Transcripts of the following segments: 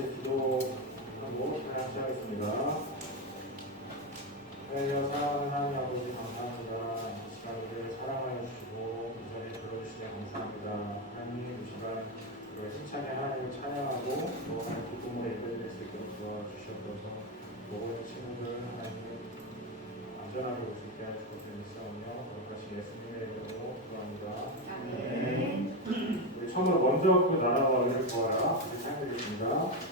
같이 기도하고 찬양하겠습니다. 사랑하는 하나님 아버지 감사합니다. 이 시간 우리를 사랑하여 주시고 이 자리에 들어주시니 감사합니다. 하나님 이 시간 우리의 승찬의 하나님을 찬양하고 또 하나님 기쁨으로 예배드릴 수 있도록 도와주시옵소서. 모든 친구들 하나님 안전하게 올 수 있게 하시고 믿사오며 거룩하신 예수님의 이름으로 기도합니다. 아멘. 우리 처음으로 먼저 그 나라와 의를 구하라 찬양드리겠습니다.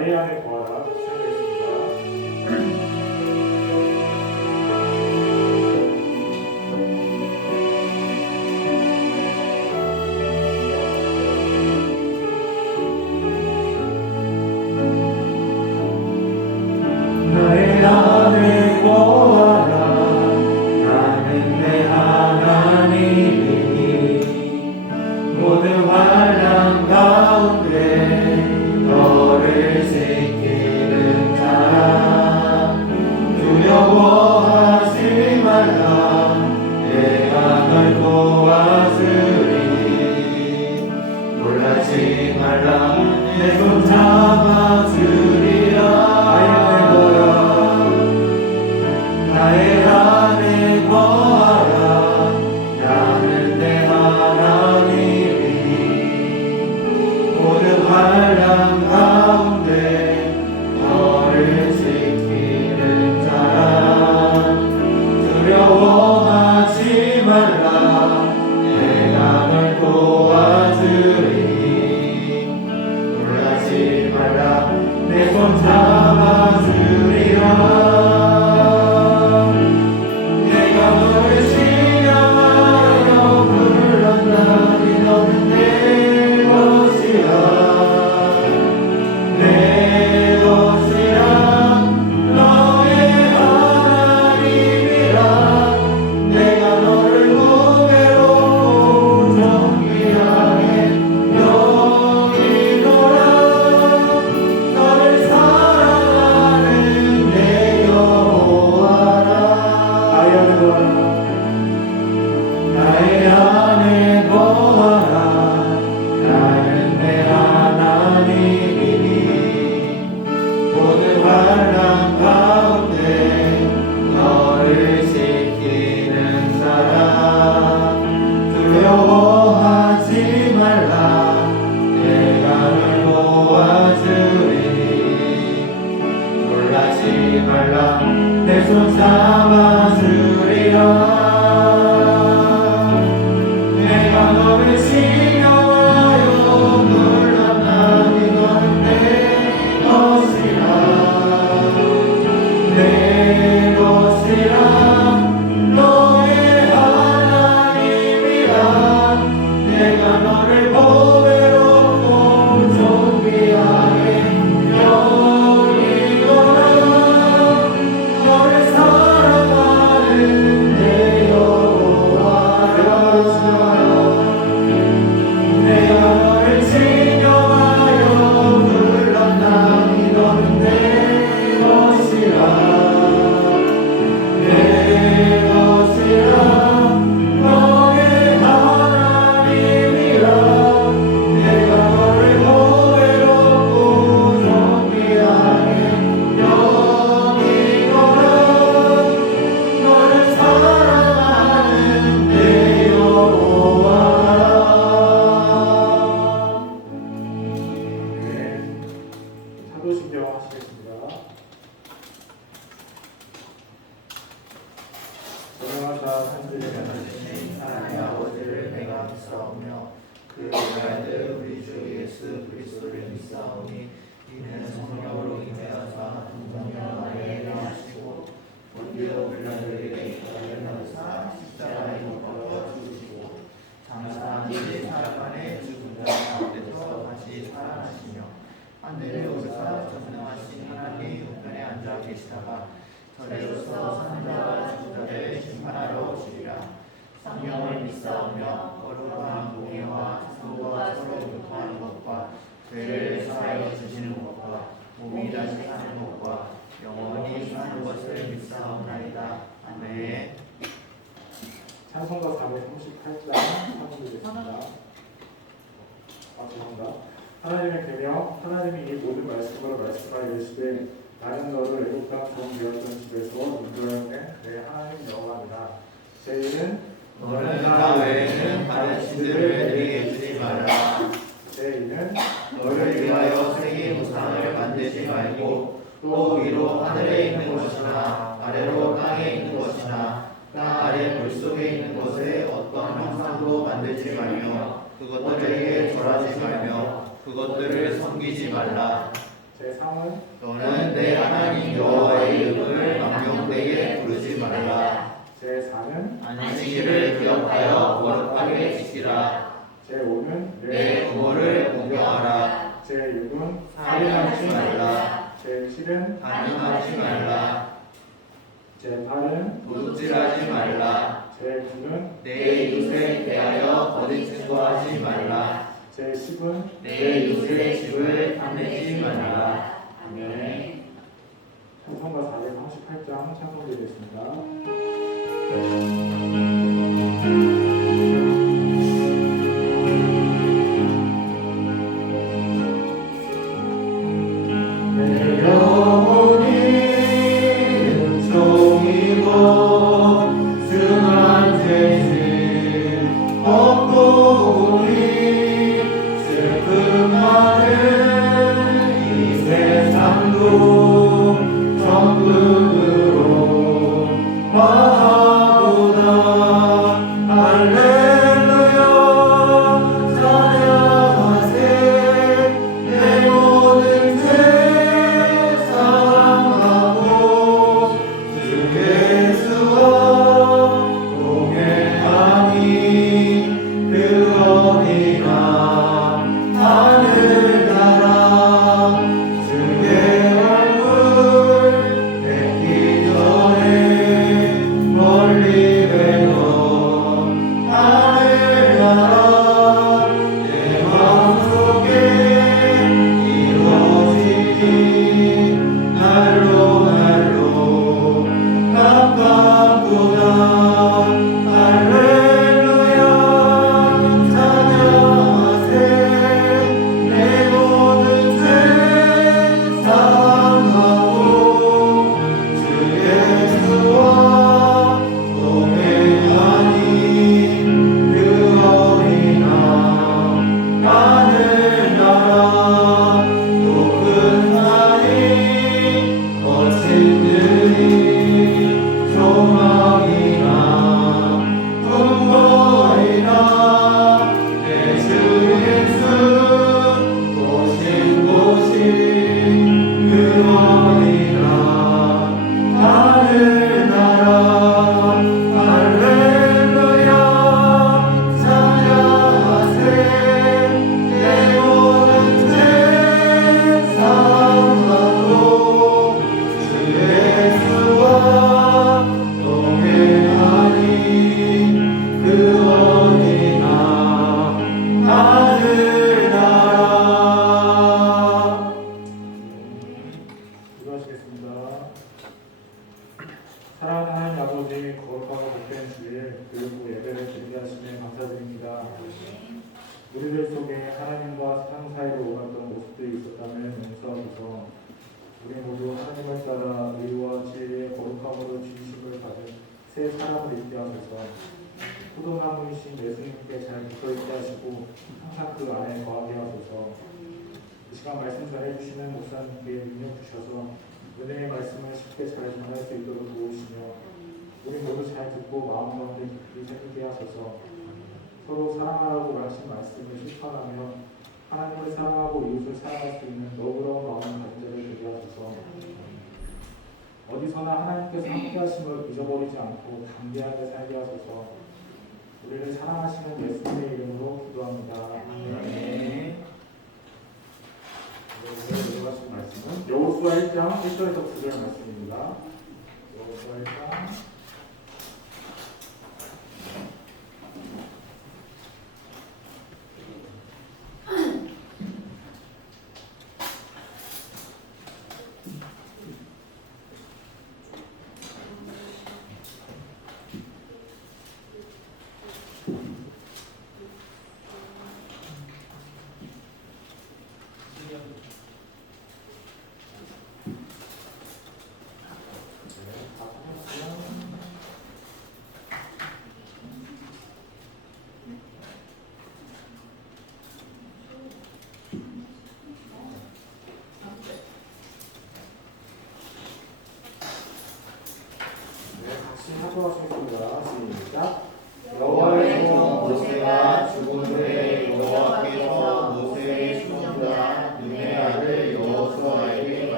나의 안에 거하라. 시작하겠습니다. 나의 안에 거하라. 나는 내 하나님이니 모든 환난 가운데 너를 지키는 자라. 두려워하지 말라. 내가 널 도와주리니 놀라지 말라. 내 손 잡아주리라. 나의 안에 거하라. 나는 내 하나님이니 모든 환난 가운데 너를 지키는 자라. 두려워하지 말라. 내가 널 도와주리니 놀라지 말라. 내 손 잡아주리라. 나의 안에 거하라. 나는 내 하나님이니 모든 환난 가운데 너를 지키는 자라. 두려워하지 말라. 내가 널 도와주리니 놀라지 말라. 내 손 잡아주리라. 너를 신뢰하여 물러나니 너는 내 것이라. 내 것이라. 너의 하나님이라. 내가 너를 보배롭고 존귀하게 여기노라. 너를 사랑하는 내 여호와라. 내가 너를 신뢰하여 물러나니 너는 내 것이라. 내 것이라. 너의 하나님이라. 내가 너를 보배롭고 존귀하게 여기노라. 너를 사랑하는 내 여호와라. 사도신경 하시겠습니다. 전능하사 산들의 하나님 아버지를 내가 믿사오며 그 외아들 우리 주 예수 그리스도를 믿사오니 이는 성령으로 임하여서 동정녀 마리아를 하시고 본디오 빌라도에게 입장을 넣으사 십자가에 못 박아 죽으시고 장사한 지 사흘 만에 죽은 자 가운데서 다시 살아나시며 하늘에 오르사 전능하신 하나님 우편에 앉아 계시다가 저리로서 사는 자와 죽은 자를 심판하러 오시리라. 성령을 믿사오며 거룩한 공예와 성도가 서로 교통하는 것과 죄를 사하여 주시는 것과 몸이 다시 사는 것과 영원히 사는 것을 믿사옵나이다. 아멘. 찬송가 438장 찬송드리겠습니다. 죄송합니다. 하나님의 계명 하나님이 이 모든 말씀으로 말씀하여 이르시되 나는 너를 애굽 땅 종 되었던 집에서 인도하였네 내 하나님 여호와니라. 제2는 너는 나 외에는 다른 신들을 내게 주지 말라. 제2는 너를 위하여 새긴 우상을 만들지 말고 또 위로 하늘에 있는 것이나 아래로 땅에 있는 것이나 땅 아래 물속에 있는 것에 어떤 형상도 만들지 말며 그것들에게 절하지 말며 그것들을 섬기지 말라. 제3은 너는 내 하나님 여호와의 이름을 망령되게 부르지 말라. 제4는 안식일을 기억하여 거룩하게 지키라. 제5는 내 부모를 공경하라. 제6은 살인하지 말라. 제7은 간음하지 말라. 제8은 도둑질하지 말라. 제9는 내 이웃에 대하여 거짓 증거하지 말라. 제10은 내 이웃의 집을 탐내지 말라. 아멘. 찬송가 438장 찬송드리겠습니다. 내 영혼이 은총이고 중한 죄질 없고 우리 슬픔 많은 이 세상도 천국으로 와보다. 할렐루야 찬양하세. 내 모든 죄 사랑하고 주 예수와 동행하니 그러리라. 하늘나라 주의 얼굴 뵙기 전에 멀리 뵈어 하늘나라 내 마음속에 이루어지니 날로 날로 가깝구나. 할렐루야 찬양하세. 내 모든 죄 사랑하고 주 예수와 동행하니 그러리라. 하늘나라 높은 산이 거친 들이 조망이라 눈물이라. 내 주 예수 오신 곳이 그러리라. 하늘나라 할렐루야 찬양하세. 내 모든 죄 사랑하고 주 예수와 동행하니 그러리라. 하늘나라. 기도하시겠습니다. 사랑하는 하나님 아버지, 거룩하고 복된 주일 그리고 예배를 드리게 하시면 감사드립니다. 우리들 속에 하나님과 세상 사이로 오갔던 모습들이 있었다면 용서하소서. 우리 모두 하나님을 따라 의와 진리의 거룩함으로 지으심을 받은 새 사람을 있게 하소서. 포도나무이신 예수님께 잘 붙어있게 하시고 항상 그 안에 거하게 하소서. 이 시간 말씀 전해주시는 목사님께 능력 주셔서 은혜의 말씀을 쉽게 잘 전할 수 있도록 도우시며 우리 모두 잘 듣고 마음 가운데 깊이 새기게 하소서. 서로 사랑하라고 하신 말씀을 실천하며 하나님을 사랑하고 이웃을 사랑할 수 있는 너그러운 마음을 가진 자를 되게 하소서. 어디서나 하나님께서 함께 하심을 잊어버리지 않고 담대하게 살게 하소서. 우리를 사랑하시는 예수님의 이름으로 기도합니다. 아멘. 오늘 읽어가신 말씀은 여호수아 1장 1절에서 9절 말씀입니다. 여호수아 1장 다 하셨어요?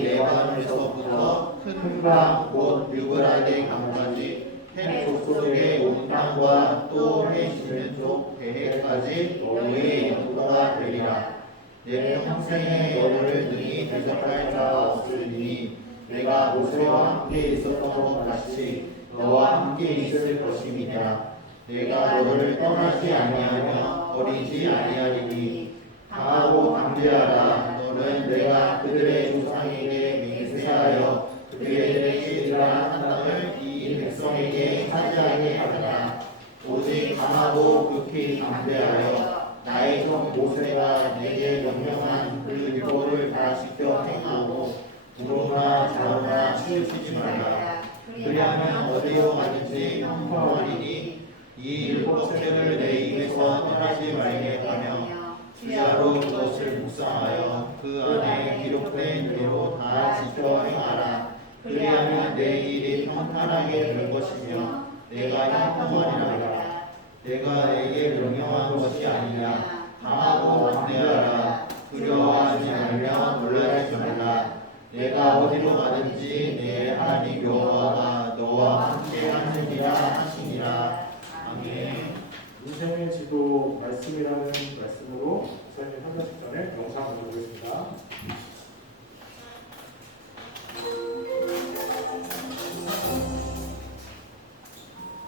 이 레바논에서부터 큰 강 곧 유브라데 강까지 해 족속의 온 땅과 또 해 지는 족 대해까지 너희의 영토가 되리라. 내 평생에 너를 능히 대적할 자가 없으니 내가 모세와 함께 있었던 것 같이 너와 함께 있을 것임이니라. 내가 너를 떠나지 아니하며 버리지 아니하리니 강하고 담대하라. 너는 내가 그들의 조상에게 맹세하여 그들에게 주리라 한 땅을 이 백성에게 차지하게 하리라. 오직 강하고 극히 담대하여 나의 종 모세가 내게 명령한 그 율법을 다 지켜 행하고 부로나 좌우나 치우치지 말라. 그리하면 어디로 가든지 형통하리니 이 율법책을 내 입에서 떠나지 말게 하며 주야로 그것을 묵상하여 그 안에 기록된 대로 다 지켜 행하라. 그리하면 내 길이 평탄하게 될 것이며 내가 형통하리라. 내가 내게 명령한 것이 아니냐. 강하고 담대하라. 두려워하지 말며 놀라지 말라. 내가 어디로 가든지 내 하나님 여호와가 너와 함께 하느니라 하시니라. 아멘. 인생의 지도 말씀이라는 말씀으로 목사님 설교식 전에 영상을 보겠습니다.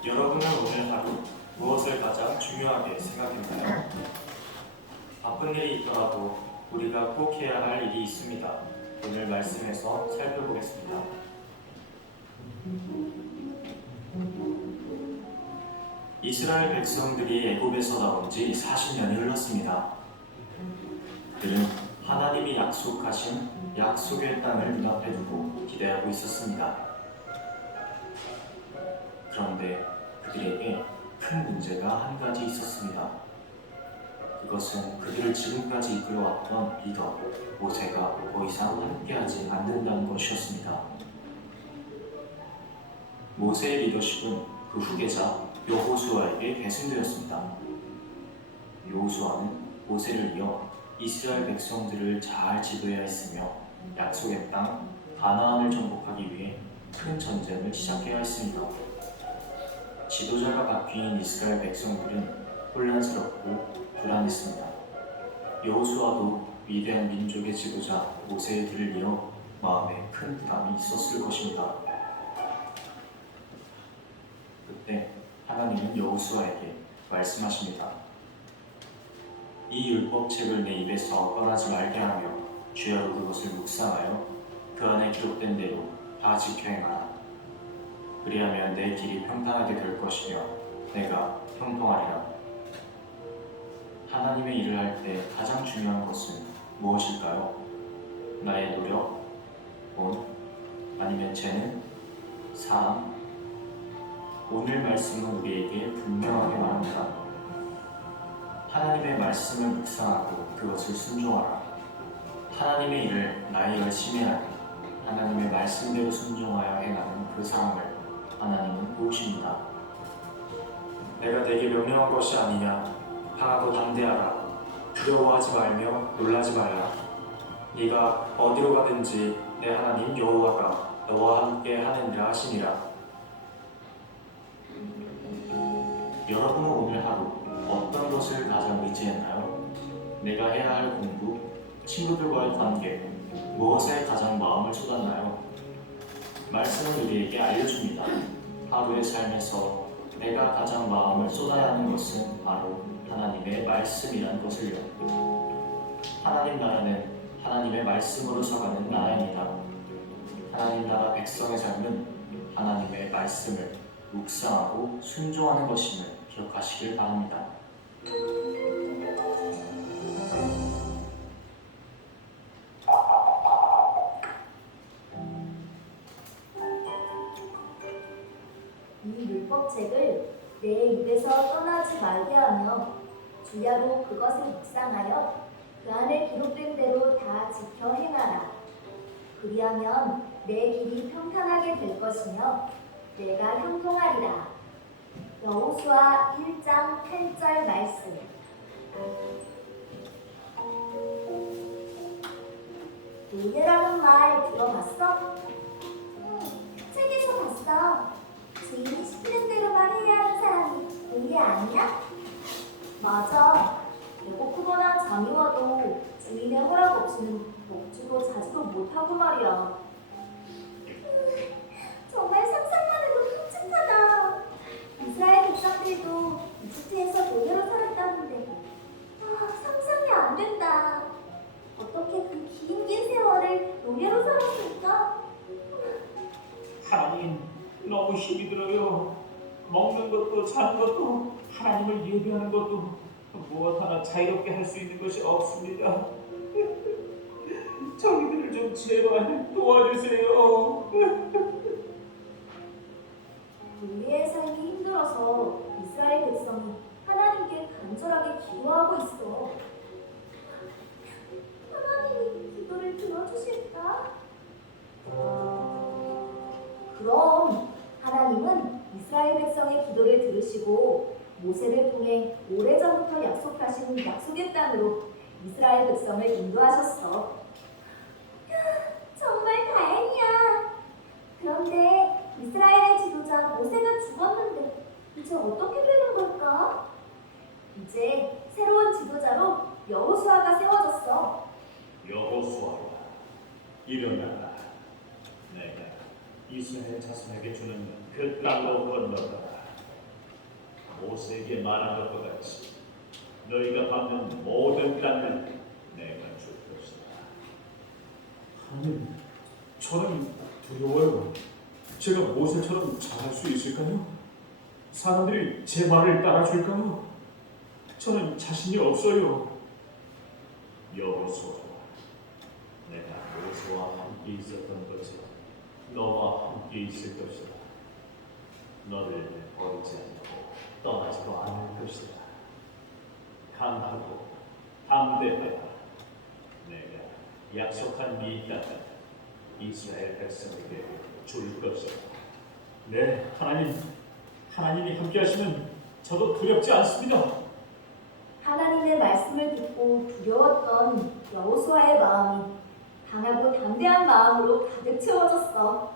여러분은 오늘 하루 무엇을 가장 중요하게 생각했나요? 바쁜 일이 있더라도 우리가 꼭 해야 할 일이 있습니다. 오늘 말씀에서 살펴보겠습니다. 이스라엘 백성들이 애굽에서 나온 지 40년이 흘렀습니다. 그들은 하나님이 약속하신 약속의 땅을 눈앞에 두고 기대하고 있었습니다. 그런데 그들에게 큰 문제가 한 가지 있었습니다. 그것은 그들을 지금까지 이끌어왔던 리더 모세가 더 이상 함께하지 않는다는 것이었습니다. 모세의 리더십은 그 후계자 여호수아에게 계승되었습니다. 여호수아는 모세를 이어 이스라엘 백성들을 잘 지도해야 했으며 약속의 땅 가나안을 정복하기 위해 큰 전쟁을 시작해야 했습니다. 지도자가 바뀐 이스라엘 백성들은 혼란스럽고 불안했습니다. 여호수아도 위대한 민족의 지도자 모세의 길을 이어 마음에 큰 부담이 있었을 것입니다. 그때 하나님은 여호수아에게 말씀하십니다. 이 율법책을 내 입에서 떠나지 말게 하며 주야로 그것을 묵상하여 그 안에 기록된 대로 다 지켜 행하라. 그리하면 내 길이 평탄하게 될 것이며 내가 형통하리라. 하나님의 일을 할 때 가장 중요한 것은 무엇일까요? 나의 노력, 돈, 아니면 재능, 삶? 오늘 말씀은 우리에게 분명하게 말합니다. 하나님의 말씀을 묵상하고 그것을 순종하라. 하나님의 일을 나의 열심히 하니 하나님의 말씀대로 순종하여 행하는 그 사람을 하나님은 도우십니다. 내가 내게 명령한 것이 아니냐. 강하고 담대하라. 두려워하지 말며 놀라지 말라. 네가 어디로 가든지 내 하나님 여호와가 너와 함께 하느니라 하시니라. 여러분은 오늘 하루 어떤 것을 가장 의지했나요? 내가 해야 할 공부, 친구들과의 관계, 무엇에 가장 마음을 쏟았나요? 말씀은 우리에게 알려줍니다. 하루의 삶에서 내가 가장 마음을 쏟아야 하는 것은 바로 하나님의 말씀이라는 것을요. 하나님 나라는 하나님의 말씀으로 서가는 나라입니다. 하나님 나라 백성의 삶은 하나님의 말씀을 묵상하고 순종하는 것임을 기억하시길 바랍니다. 이 율법책을 내 입에서 떠나지 말게 하며 주야로 그것을 묵상하여 그 안에 기록된 대로 다 지켜 행하라. 그리하면 내 길이 평탄하게 될 것이며 내가 형통하리라. 여호수아 1장 8절 말씀. 노예라는 말 들어보셨나요? 없이는 먹지도 자지도 못하고 말이야. 정말 상상만 해도 끔찍하다. 이스라엘 백성들도 이집트에서 노예로 살았다는데 상상이 안 된다. 어떻게 그 긴 세월을 노예로 살았을까? 하나님, 너무 힘이 들어요. 먹는 것도 자는 것도 하나님을 예배하는 것도 무엇 하나 자유롭게 할 수 있는 것이 없습니다. 저희들을 좀 제발 도와주세요. 노예의 삶이 힘들어서 이스라엘 백성이 하나님께 간절하게 기도하고 있어. 하나님이 기도를 들어주실까? 그럼 하나님은 이스라엘 백성의 기도를 들으시고 모세를 통해 오래전부터 약속하신 약속의 땅으로 이스라엘 백성을 인도하셨어. 정말 다행이야. 그런데 이스라엘의 지도자 모세가 죽었는데 이제 어떻게 되는 걸까? 이제 새로운 지도자로 여호수아가 세워졌어. 여호수아야, 일어나라. 내가 이스라엘 자손에게 주는 그 땅으로 건너가라. 모세에게 말한 것과 같이 너희가 받는 모든 땅을 내가 줄 것이다. 하나님, 저는 두려워요. 제가 모세처럼 잘할 수 있을까요? 사람들이 제 말을 따라줄까요? 저는 자신이 없어요. 여호수아, 내가 모세와 함께 있었던 것처럼 너와 함께 있을 것이다. 너를 버리지 않고 떠나지도 않을 것이다. 강하고 담대하라. 내가 약속한 이 땅을 이스라엘 백성에게 줄 것이다. 네, 하나님이 함께 하시면 저도 두렵지 않습니다. 하나님의 말씀을 듣고 두려웠던 여호수아의 마음이 강하고 담대한 마음으로 가득 채워졌어.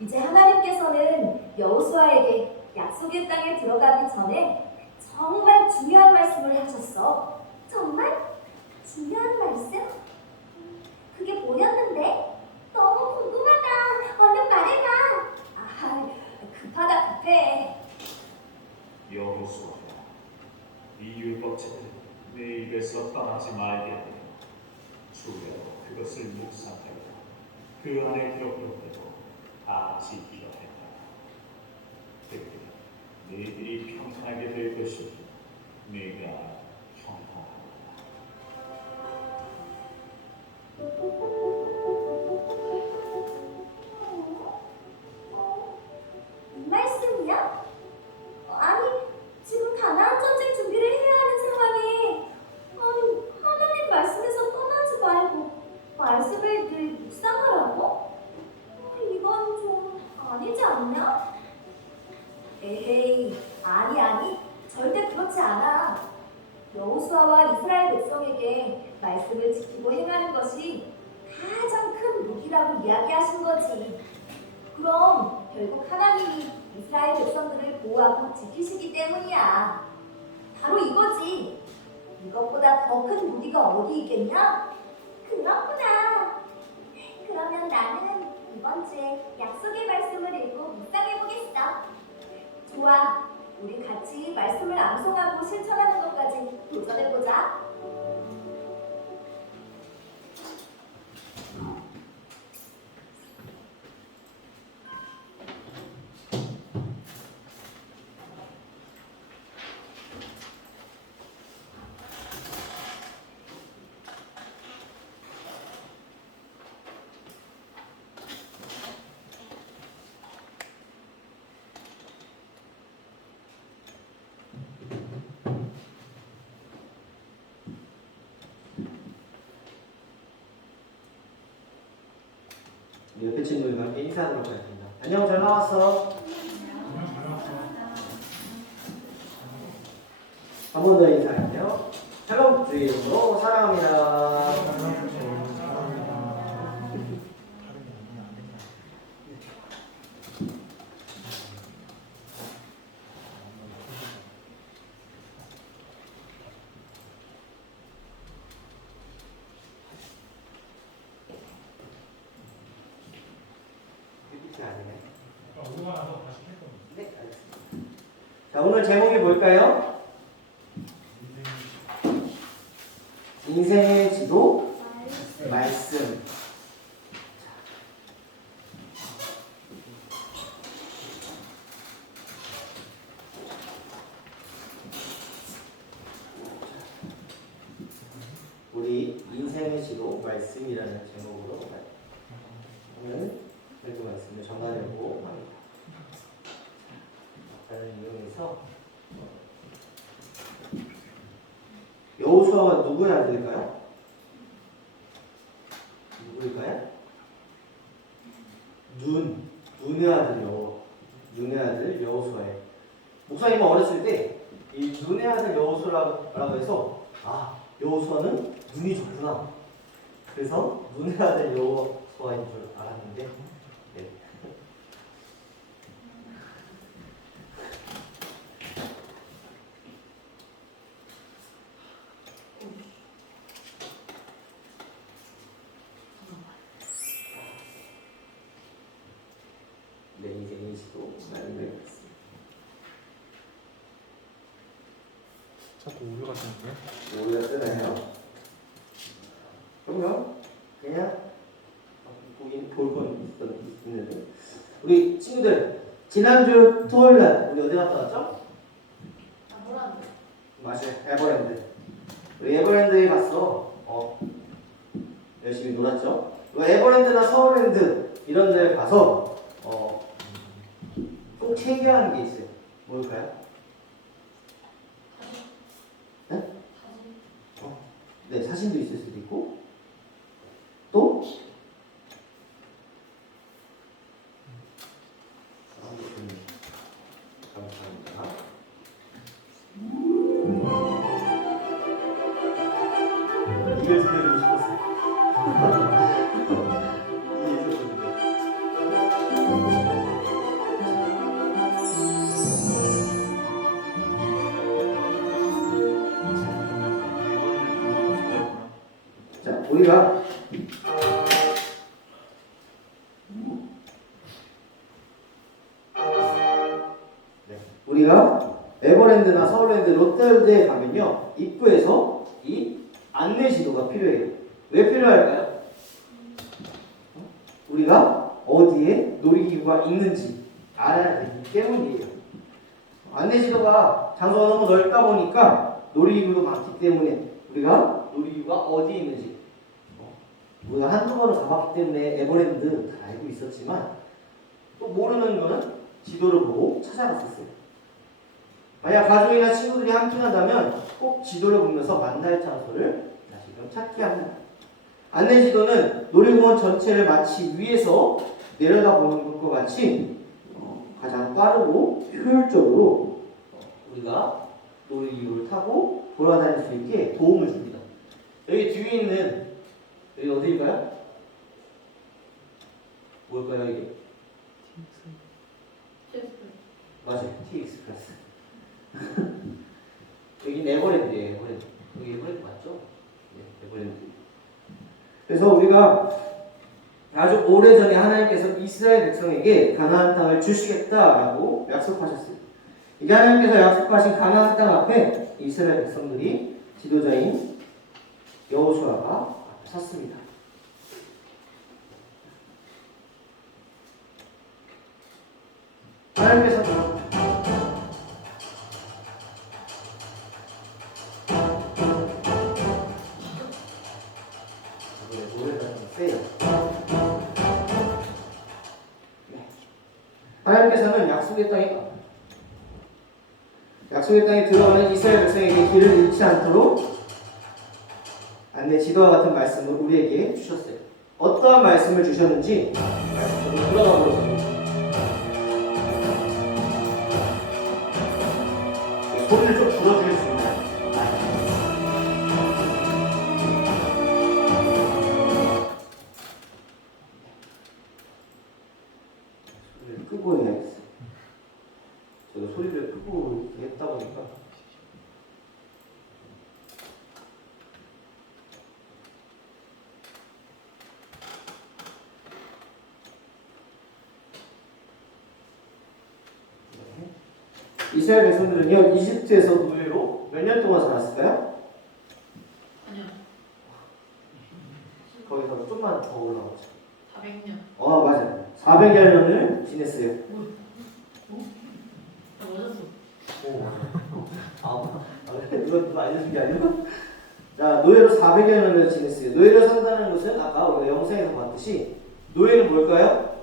이제 하나님께서는 여호수아에게 약속의 땅에 들어가기 전에 정말 중요한 말씀을 하셨어. 정말? 중요한 말씀? 그게 뭐였는데? 너무 궁금하다. 얼른 말해봐. 급하다 급해. 여호수아, 이 율법책을 내 입에서 떠나지 말게 하여 주여 그것을 묵상하여 그 안에 기록된 대로 다 지키려 했다. 그때 너희들이 평안하게 될 것이고 네가 평안하다. 이 말씀이야? 아니, 지금 가나안 전쟁 준비를 해야 하는 상황에 하나님 말씀에서 떠나지 말고 말씀을 늘 묵상하라고? 이건 좀 아니지 않냐? 에헤이, 아니, 절대 그렇지 않아. 여호수아와 이스라엘 백성에게 말씀을 지키고 행하는 것이 가장 큰 무기라고 이야기하신 거지. 그럼 결국 하나님이 이스라엘 백성들을 보호하고 지키시기 때문이야. 바로 이거지. 이것보다 더 큰 무기가 어디 있겠냐? 그렇구나. 그러면 나는 이번 주에 약속의 말씀을 읽고 묵상해보겠어. 좋아. 우리 같이 말씀을 암송하고 실천하는 것까지 도전해보자. 옆에 친구들과 함께 인사하도록 하겠습니다. 안녕, 잘 나왔어. 한 번 더 인사할게요. 샬롬, 주의 이름으로 사랑합니다. 다시 안 해요? 오고 나서 다시 할 겁니다. 네, 알겠습니다. 자, 오늘 제목이 뭘까요? 인생의 지도 말씀. 우리 인생의 지도 말씀이라는 제목으로 오늘 읽은 말씀을 전하려고 합니다. 라는 이용해서 여호수아가 누구의 아들일까요? 누구일까요? 눈의 아들 눈의 아들 여호수아예요. 목사님은 어렸을 때 이 눈의 아들 여호수아라고 해서 여호수아는 눈이 좋구나. 그래서 눈의 아들 여호수아인 줄 알았는데 네. 내 인생의 지도 말씀을 했습니다. 자꾸 우려가 되는데. 우리가 뜨나요? 그러면 그냥 보긴 볼건 있는데 우리 친구들 지난주 토요일날 우리 어디 갔다 왔죠? 맞아요. 에버랜드. 우리 에버랜드에 갔어. 열심히 놀았죠. 에버랜드나 서울랜드 이런 데 가서 꼭 챙겨야 하는 게 있어요. 뭘까요? 네, 사진도 있을 수도 있고 또 감사합니다. 이걸 들려주고 싶었어요. 이게 있었거든요. 자, 우리가 에버랜드나 서울랜드, 롯데월드에 가면요 입구에서 이 안내 지도가 필요해요. 왜 필요할까요? 우리가 어디에 놀이기구가 있는지 알아야 되기 때문이에요. 안내 지도가 장소가 너무 넓다 보니까 놀이기구도 많기 때문에 우리가 놀이기구가 어디에 있는지 우리가 한두 번은 가봤기 때문에 에버랜드 다 알고 있었지만 또 모르는 거는 지도를 보고 찾아갔었어요. 만약 가족이나 친구들이 함께 간다면 꼭 지도를 보면서 만날 장소를 다시금 찾게 합니다. 안내 지도는 놀이공원 전체를 마치 위에서 내려다보는 것과 같이 가장 빠르고 효율적으로 우리가 놀이기구를 타고 돌아다닐 수 있게 도움을 줍니다. 여기 뒤에 있는 여기 어디일까요? 뭘까요 이게? 맞아요. T-익스프레스. 여기 에버랜드예요. 에버랜드. 여기 에버랜드 맞죠? 네, 에버랜드. 그래서 우리가 아주 오래전에 하나님께서 이스라엘 백성에게 가나안 땅을 주시겠다라고 약속하셨어요. 이게 하나님께서 약속하신 가나안 땅 앞에 이스라엘 백성들이 지도자인 여호수아가 섰습니다. 하나님께서 하나님께서는 약속의 땅에 들어가는 이스라엘 백성에게 길을 잃지 않도록 안내 지도와 같은 말씀을 우리에게 주셨어요. 어떠한 말씀을 주셨는지 말씀으로 들어가 보겠습니다. 소리를 좀 줄여주실 수 있나요? 소리를 끄고 해야겠어요. 제가 소리를 끄고 이렇게 했다 보니까 이스라엘 백성들은요 이집트에서 노예로 몇 년 동안 살았을까요? 아니요. 거기서 좀만 더 올라가죠. 400년. 맞아요. 400여년을 지냈어요. 나 맞았어. 그래? 이거 누가 알려준 게 아니고? 자, 노예로 400여년을 지냈어요. 노예로 산다는 것은 아까 우리가 영상에서 봤듯이 노예는 뭘까요?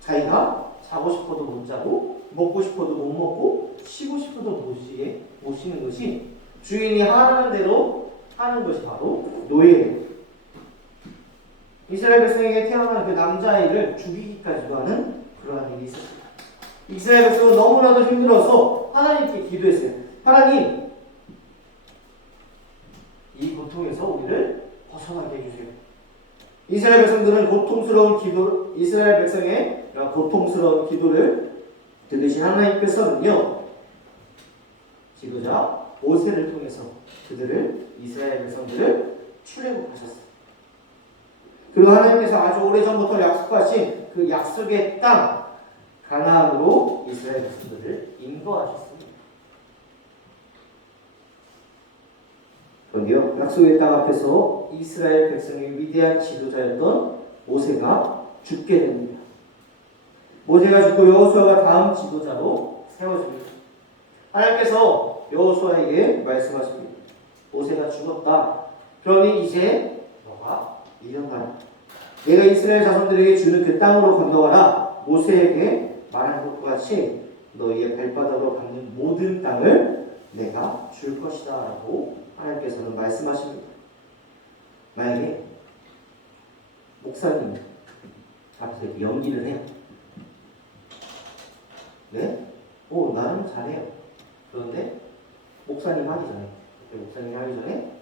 자기가 자고 싶어도 못 자고 먹고 싶어도 못 먹고 쉬고 싶어도 못 쉬는 것이 주인이 하라는 대로 하는 것이 바로 노예예요. 이스라엘 백성에게 태어난 그 남자아이를 죽이기까지도 하는 그러한 일이 있었습니다. 이스라엘 백성은 너무나도 힘들어서 하나님께 기도했어요. 하나님, 이 고통에서 우리를 벗어나게 해주세요. 이스라엘 백성들은 이스라엘 백성의 고통스러운 기도를 들으신 하나님께서는요, 지도자 모세를 통해서 이스라엘 백성들을 출애굽하셨어요. 그리고 하나님께서 아주 오래전부터 약속하신 그 약속의 땅 가나안으로 이스라엘 백성들을 인도하셨습니다. 그런데요, 약속의 땅 앞에서 이스라엘 백성의 위대한 지도자였던 모세가 죽게 됩니다. 모세가 죽고 여호수아가 다음 지도자로 세워집니다. 하나님께서 여호수아에게 말씀하십니다. 모세가 죽었다. 그러니 이제 너가 일어나라. 내가 이스라엘 자손들에게 주는 그 땅으로 건너가라. 모세에게 말한 것과 같이 너희의 발바닥으로 밟는 모든 땅을 내가 줄 것이다 라고 하나님께서는 말씀하십니다. 만약에 목사님 앞에서 이렇게 연기를 해요. 네? 나는 잘해요. 그런데 목사님 하기 전에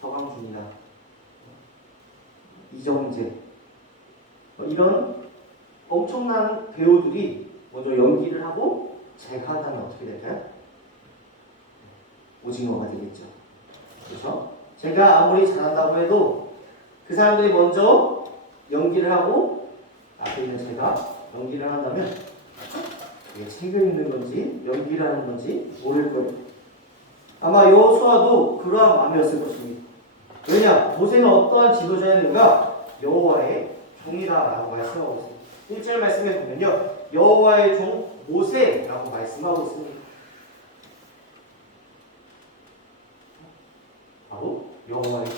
서강준이나 이정재 이런 엄청난 배우들이 먼저 연기를 하고 제가 한다면 어떻게 될까요? 오징어가 되겠죠. 그렇죠? 제가 아무리 잘한다고 해도 그 사람들이 먼저 연기를 하고 앞에 있는 제가 연기를 한다면 이게 책을 읽는 건지 연기를 하는 건지 모를 거예요. 아마 여호수아도 그러한 마음이었을 것입니다. 왜냐? 모세는 어떠한 지도자였는가? 여호와의 종이다라고 말씀하고 있습니다. 1절 말씀에 보면요, 여호와의 종 모세라고 말씀하고 있습니다. 바로 여호와의 종.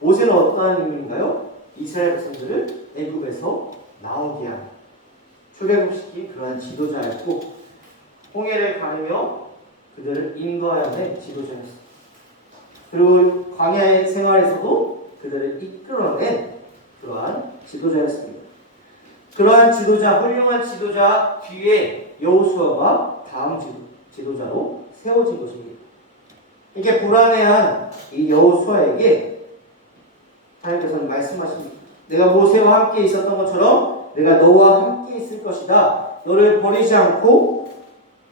모세는 어떠한 인물인가요? 이스라엘 백성들을 애굽에서 나오게 한 출애굽시킨 그러한 지도자였고, 홍해를 가르며 그들을 인도하여 낸 지도자였습니다. 그리고 광야의 생활에서도 그들을 이끌어낸 그러한 지도자였습니다. 그러한 지도자, 훌륭한 지도자 뒤에 여호수아가 다음 지도자로 세워진 것입니다. 이게 불안해한 이 여호수아에게 하나님께서는 말씀하십니다. 내가 모세와 함께 있었던 것처럼 내가 너와 함께 있을 것이다. 너를 버리지 않고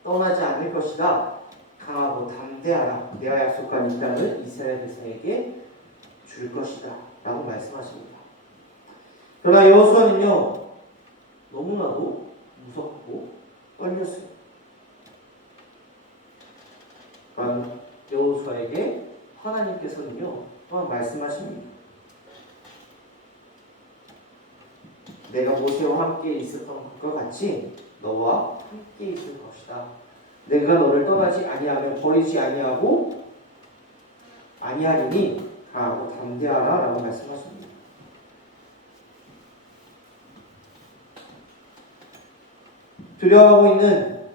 떠나지 않을 것이다. 강하고 담대하라. 내가 약속한 이 땅을 이스라엘 백성에게 줄 것이다 라고 말씀하십니다. 그러나 여호수아는요, 너무나도 무섭고 떨렸어요. 여호수아에게 하나님께서는요 또한 말씀하십니다. 내가 모세와 함께 있었던 것과 같이 너와 함께 있을 것이다. 내가 너를 떠나지 아니하면 버리지 아니하고 아니하리니 강하고 담대하라 라고 말씀하십니다.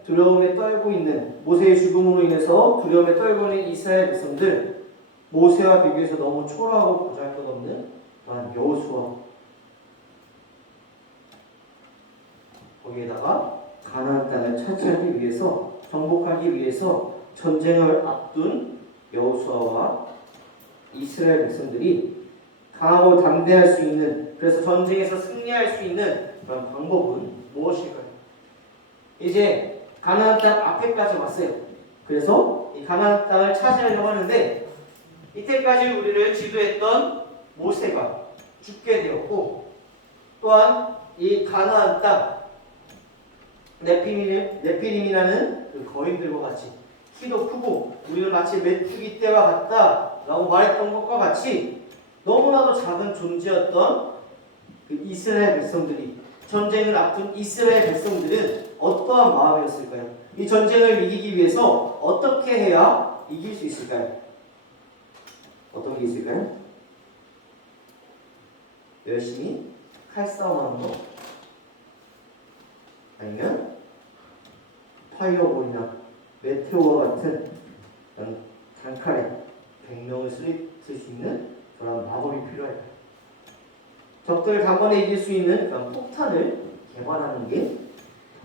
두려움에 떨고 있는 모세의 죽음으로 인해서 두려움에 떨고 있는 이스라엘 백성들, 모세와 비교해서 너무 초라하고 보잘것없는 또한 여호수아, 거기에다가 가나안 땅을 차지하기 위해서, 정복하기 위해서 전쟁을 앞둔 여호수아와 이스라엘 백성들이 강하고 담대할 수 있는, 그래서 전쟁에서 승리할 수 있는 그런 방법은 무엇일까요? 이제 가나안 땅 앞에까지 왔어요. 그래서 이 가나안 땅을 차지하려고 하는데, 이때까지 우리를 지도했던 모세가 죽게 되었고, 또한 이 가나안 땅, 네피림이라는 그 거인들과 같이 키도 크고 우리는 마치 메뚜기 떼와 같다라고 말했던 것과 같이 너무나도 작은 존재였던 그 이스라엘 백성들이, 전쟁을 앞둔 이스라엘 백성들은 어떠한 마음이었을까요? 이 전쟁을 이기기 위해서 어떻게 해야 이길 수 있을까요? 어떤 게 있을까요? 열심히 칼싸움하는 거, 아니면 파이어볼이나 메테오와 같은 단칼에 100명을 쓰실 수 있는 그런 마법이 필요할까요? 적들을 단번에 이길 수 있는 그런 폭탄을 개발하는 게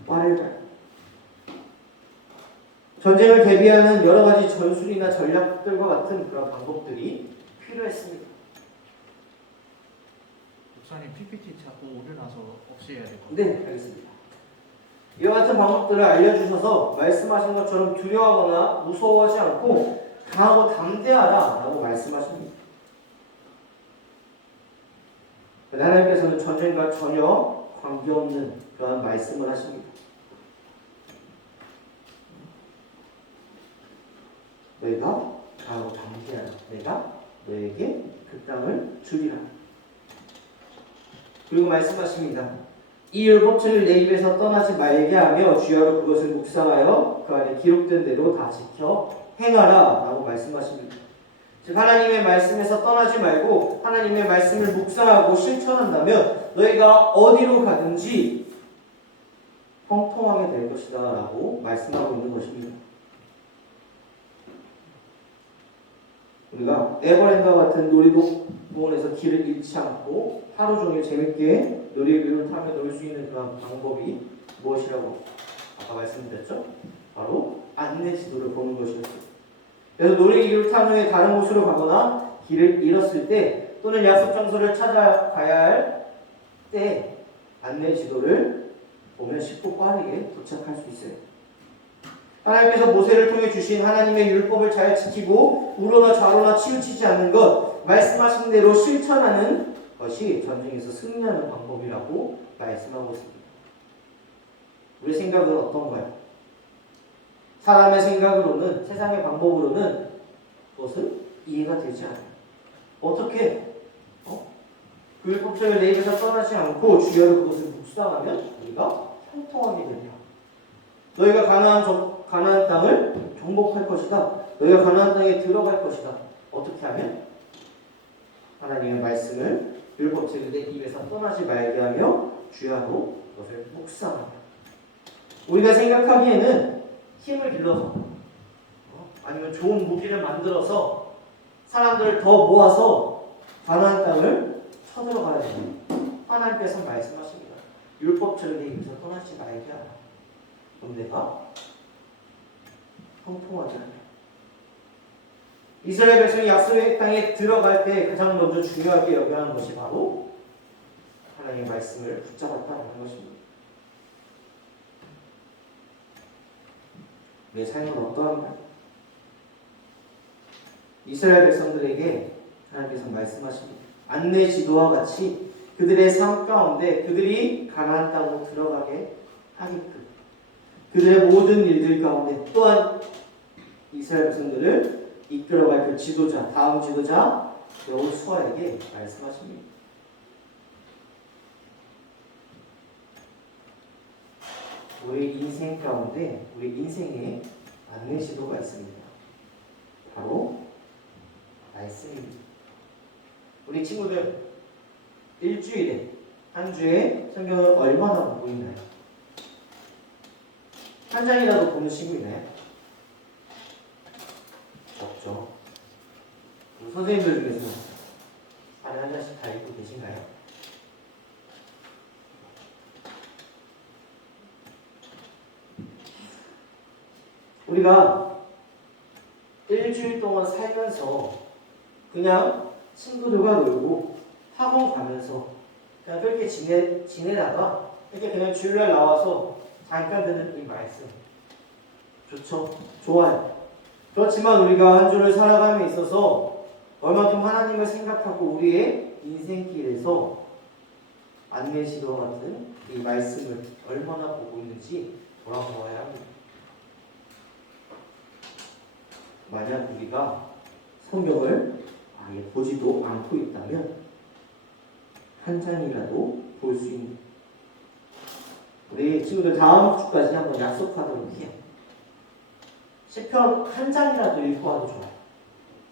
빠를까요? 전쟁을 대비하는 여러 가지 전술이나 전략들과 같은 그런 방법들이 필요했습니다. 목사님 PPT 자꾸 올려놔서 없애야 될 것 같아요. 네, 알겠습니다. 이와 같은 방법들을 알려주셔서 말씀하신 것처럼 두려워하거나 무서워하지 않고 강하고 담대하라 라고 말씀하십니다. 하나님께서는 전쟁과 전혀 관계없는 그러한 말씀을 하십니다. 너희가 강하고 담대하라. 내가 너에게 그 땅을 주리라. 그리고 말씀하십니다. 이 율법책을 내 입에서 떠나지 말게 하며 주야로 그것을 묵상하여 그 안에 기록된 대로 다 지켜 행하라 라고 말씀하십니다. 즉 하나님의 말씀에서 떠나지 말고 하나님의 말씀을 묵상하고 실천한다면 너희가 어디로 가든지 형통하게 될 것이다 라고 말씀하고 있는 것입니다. 우리가 에버랜드와 같은 놀이동원에서 길을 잃지 않고 하루 종일 재밌게 놀이기구를 타며 놀 수 있는 그런 방법이 무엇이라고 아까 말씀드렸죠? 바로 안내 지도를 보는 것이었어요. 그래서 놀이기구를 탄 후에 다른 곳으로 가거나 길을 잃었을 때 또는 약속 장소를 찾아가야 할 때 안내 지도를 보면 쉽고 빠르게 도착할 수 있어요. 하나님께서 모세를 통해 주신 하나님의 율법을 잘 지키고 우로나 좌로나 치우치지 않는 것, 말씀하신 대로 실천하는 것이 전쟁에서 승리하는 방법이라고 말씀하고 있습니다. 우리 생각은 어떤가요? 사람의 생각으로는, 세상의 방법으로는 그것은 이해가 되지 않아요. 어떻게 그 율법책을 내 입에서 떠나지 않고 주야로 그것을 묵상하면 우리가 형통하게 되리라. 너희가 가나안 땅을 정복할 것이다. 너희가 가나안 땅에 들어갈 것이다. 어떻게 하면? 하나님의 말씀을 율법책을 내 입에서 떠나지 말게 하며 주야로 그것을 묵상하라. 우리가 생각하기에는 힘을 길러서 아니면 좋은 무기를 만들어서 사람들을 더 모아서 가나안 땅을 쳐들어가야 됩니다. 하나님께서 말씀하십니다. 율법책을 내 입에서 떠나지 말게 하라. 그럼 내가 형통하지 않아요. 이스라엘 백성이 약속의 땅에 들어갈 때 가장 먼저 중요하게 여겨야 하는 것이 바로 하나님의 말씀을 붙잡았다는 것입니다. 내 삶은 어떠한가요? 이스라엘 백성들에게 하나님께서 말씀하십니다. 안내 지도와 같이 그들의 삶 가운데 그들이 가나안 땅으로 들어가게 하게끔 그들의 모든 일들 가운데 또한 이스라엘 백성들을 이끌어갈 그 지도자, 다음 지도자 여호수아에게 말씀하십니다. 우리 인생 가운데 우리 인생에 안내 지도가 있습니다. 바로 말씀입니다. 우리 친구들 일주일에 한 주에 성경을 얼마나 보고 있나요? 한 장이라도 보는 친구 있나요? 없죠. 선생님들 중에서 하루에 한 장씩 다 읽고 계신가요? 우리가 일주일 동안 살면서 그냥 친구들과 놀고 학원 가면서 그냥 그렇게 지내다가 이렇게 그냥 주일날 나와서 잠깐 듣는 이 말씀 좋죠? 좋아요. 그렇지만 우리가 한 주를 살아감에 있어서 얼마큼 하나님을 생각하고 우리의 인생길에서 안내 지도와 같은 이 말씀을 얼마나 보고 있는지 돌아보아야 합니다. 만약 우리가 성경을 아예 보지도 않고 있다면 한 장이라도 볼 수 있는, 우리 친구들 다음 주까지 한번 약속하도록 해요. 시편 한 장이라도 읽고 와도 좋아요.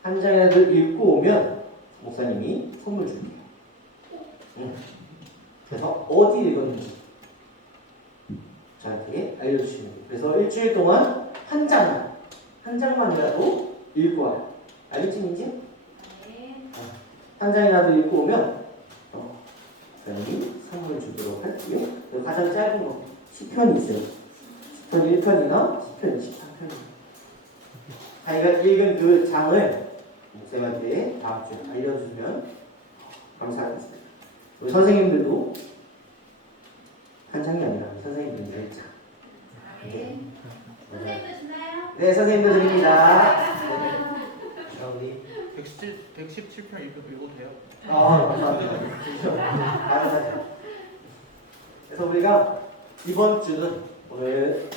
한 장이라도 읽고 오면 목사님이 선물 줄게요. 그래서 어디 읽었는지 저한테 알려주시면 돼요. 그래서 일주일 동안 한 장만이라도 읽고 와요. 알겠지, 민지? 네. 한 장이라도 읽고 오면 목사님이 선물을 주도록 할게요. 그리고 가장 짧은 거 10편이 있어요. 10편 1편이나 10편 23편이나 자기가 읽은 그 장을 목사님한테 다음 주에 알려주면 감사하겠습니다. 우리 선생님들도 한 장이 아니라 선생님들 10장. 네. 선생님도 주나요? 네, 선생님도 드립니다. 자, 우리 117편 읽어도 돼요? 감사합니다. 감사합니다. 그래서 우리가 이번 주는 오늘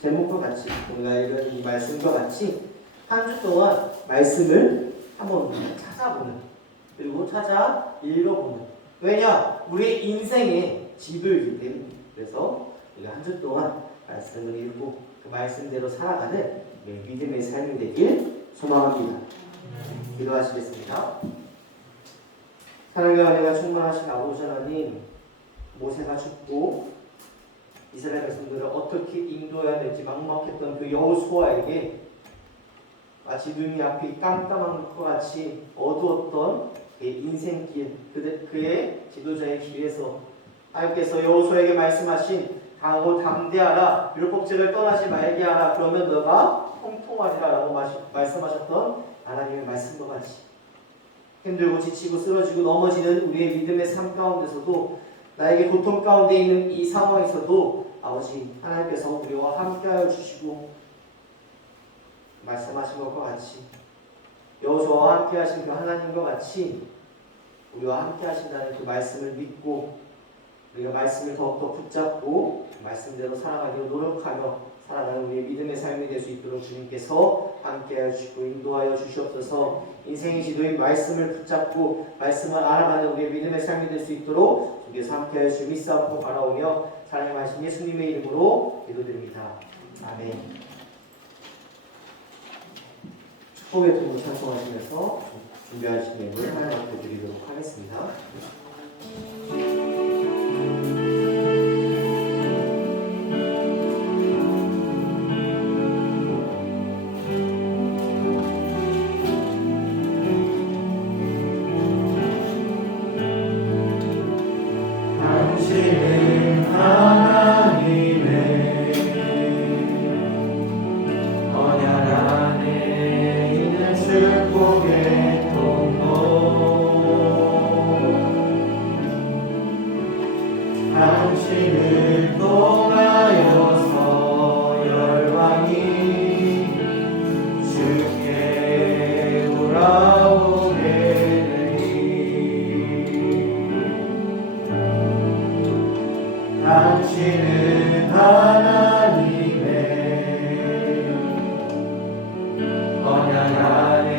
제목과 같이 우리가 읽은 이 말씀과 같이 한 주 동안 말씀을 한번 찾아보는, 그리고 찾아 읽어보는, 왜냐? 우리 인생의 지도이기 때문에. 그래서 우리가 한 주 동안 말씀을 읽고 그 말씀대로 살아가는 믿음의 삶이 되길 소망합니다. 기도하시겠습니다. 하나님과 은혜가 충만하신 아버지 하나님, 모세가 죽고 이스라엘 백성들을 어떻게 인도해야 될지 막막했던 그 여호수아에게 마치 눈이 앞이 깜깜한 것과 같이 어두웠던 그의 인생길, 그의 지도자의 길에서 하나님께서 여호수아에게 말씀하신 강하고 담대하라, 율법책을 떠나지 말게 하라, 그러면 너가 형통하리라 라고 말씀하셨던 하나님의 말씀과 같이 힘들고 지치고 쓰러지고 넘어지는 우리의 믿음의 삶 가운데서도, 나에게 고통 가운데 있는 이 상황에서도 아버지 하나님께서 우리와 함께하여 주시고 말씀하신 것과 같이, 여호수아와 함께하신 그 하나님과 같이 우리와 함께하신다는 그 말씀을 믿고 우리가 말씀을 더욱더 붙잡고 말씀대로 살아가기로 노력하며 살아가는 우리의 믿음의 삶이 될 수 있도록 주님께서 함께하여 주시고 인도하여 주시옵소서. 인생의 지도인 말씀을 붙잡고 말씀을 알아가는 우리의 믿음의 삶이 될 수 있도록 주께서 함께하여 주시고 믿사옵고 바라오며 사랑의 말씀 예수님의 이름으로 기도드립니다. 아멘. 축복의 통로 찬송하시면서 준비하신 예물 하나님 앞에 드리도록 하겠습니다. 당신은 하나님의 언약 안에 있는 축복의 통로, 당신을 통하여서 열방이 주께 돌아오게 되니, 당신은 하나님의 언약 안에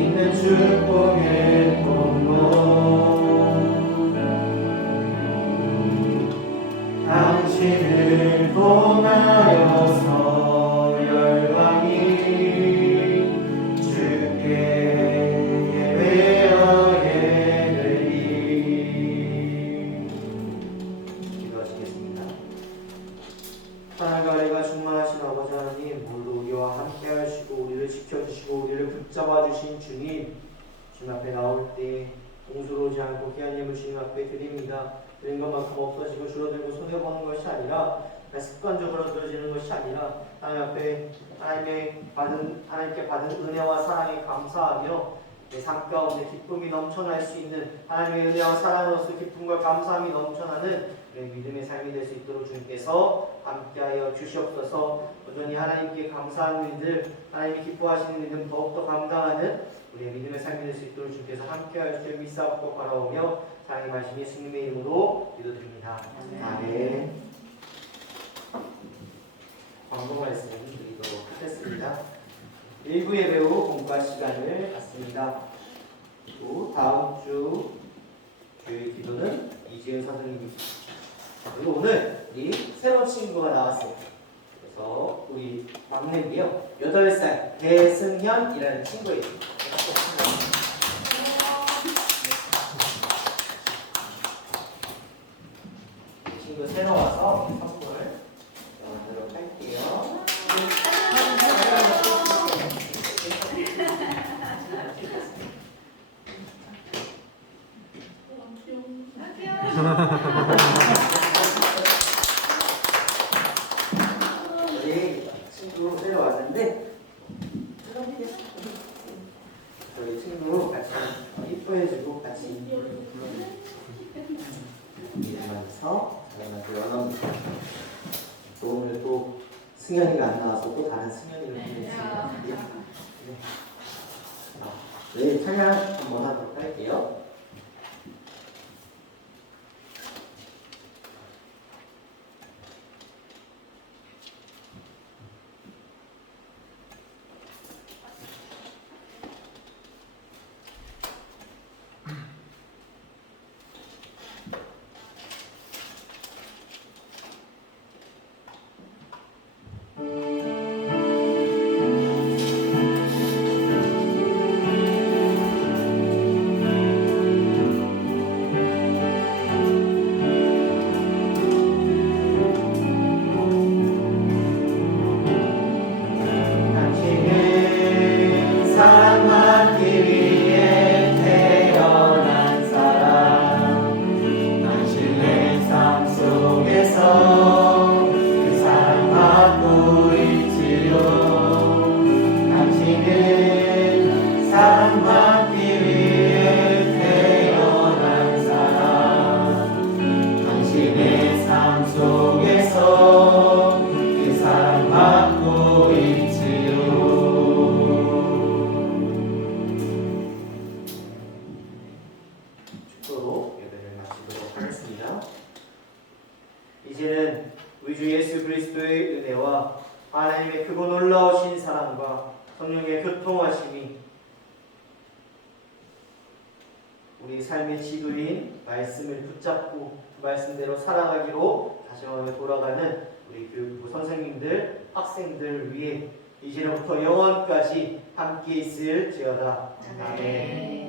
있는 축복의 통로, 당신을 통하여서 열방이 주께 예배하게 되리. 기도하시겠습니다. 사랑과 은혜가 충만하신 아버지 하나님, 모두 우리와 함께 하시고 우리를 지켜주시고 우리를 붙잡아 주신 주님, 주님 앞에 나올 때 공수로지 않고 귀한 예물 주님 앞에 드립니다. 드린 것만큼 없어지고 줄어들고 손해보는 것이 아니라 습관적으로 들어지는 것이 아니라 하나님 앞에 하나님께 받은 은혜와 사랑에 감사하며 내 삶 가운데 기쁨이 넘쳐날 수 있는, 하나님의 은혜와 사랑으로서 기쁨과 감사함이 넘쳐나는 믿음의 삶이 될 수 있도록 주님께서 함께하여 주시옵소서. 여전히 하나님께 감사하는 일들, 하나님이 기뻐하시는 일들 더욱더 감당하는 우리의 믿음의 삶이 될 수 있도록 주님께서 함께하여 주시며 믿사옵고 바라오며 사랑의 말씀 예수님의 이름으로 기도드립니다. 아멘. 광고 말씀 드리도록 하겠습니다. 1부 예배 후 공과 시간을 갖습니다. 또 다음 주 교회 기도는 이지은 선생님입니다. 그리고 오늘 우리 새로운 친구가 나왔어요. 그래서 우리 막내인데요. 8살 배승현이라는 친구예요. 이 친구 새로 와서 선물 나가도록 할게요. 우리 친구 새로 왔는데 저희 친구 같이 이뻐해주고 같이 이러면서 저희한테 원합니다. 오늘 또 승현이가 안 나와서 또 다른 승현이를 보냈습니다. 네, 찬양 한번 하도록 할게요. 이제는 우리 주 예수 그리스도의 은혜와 하나님의 크고 놀라우신 사랑과 성령의 교통하심이 우리 삶의 지도인 말씀을 붙잡고 그 말씀대로 살아가기로 다짐하며 돌아가는 우리 교육부 선생님들, 학생들 위해 이제로부터 영원까지 함께 있을지어다. 아멘.